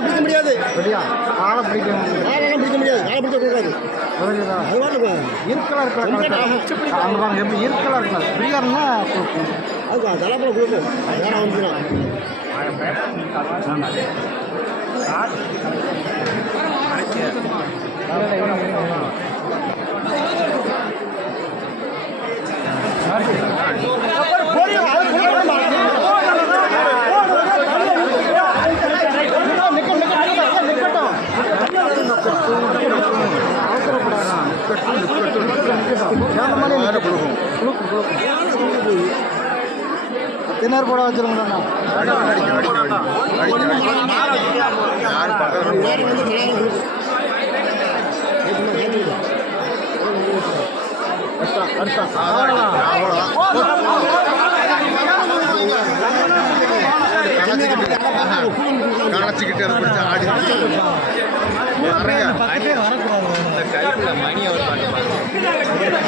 பிடிக்க முடியாது காலை பிடிக்க முடியாது காலை பிடிக்க கூடாது இருக்கலா இருக்கலாம் எப்படி இருக்கலா இருக்கலாம் ஃப்ரீயாருன்னா அதுதான் தலைப்பில் கொடுக்கும் வேற வந்துடும் திணறு போட வச்சிருக்கோம் கணச்சிக்கிட்டு அதை பிடிச்சா ஆடி மணி அவர்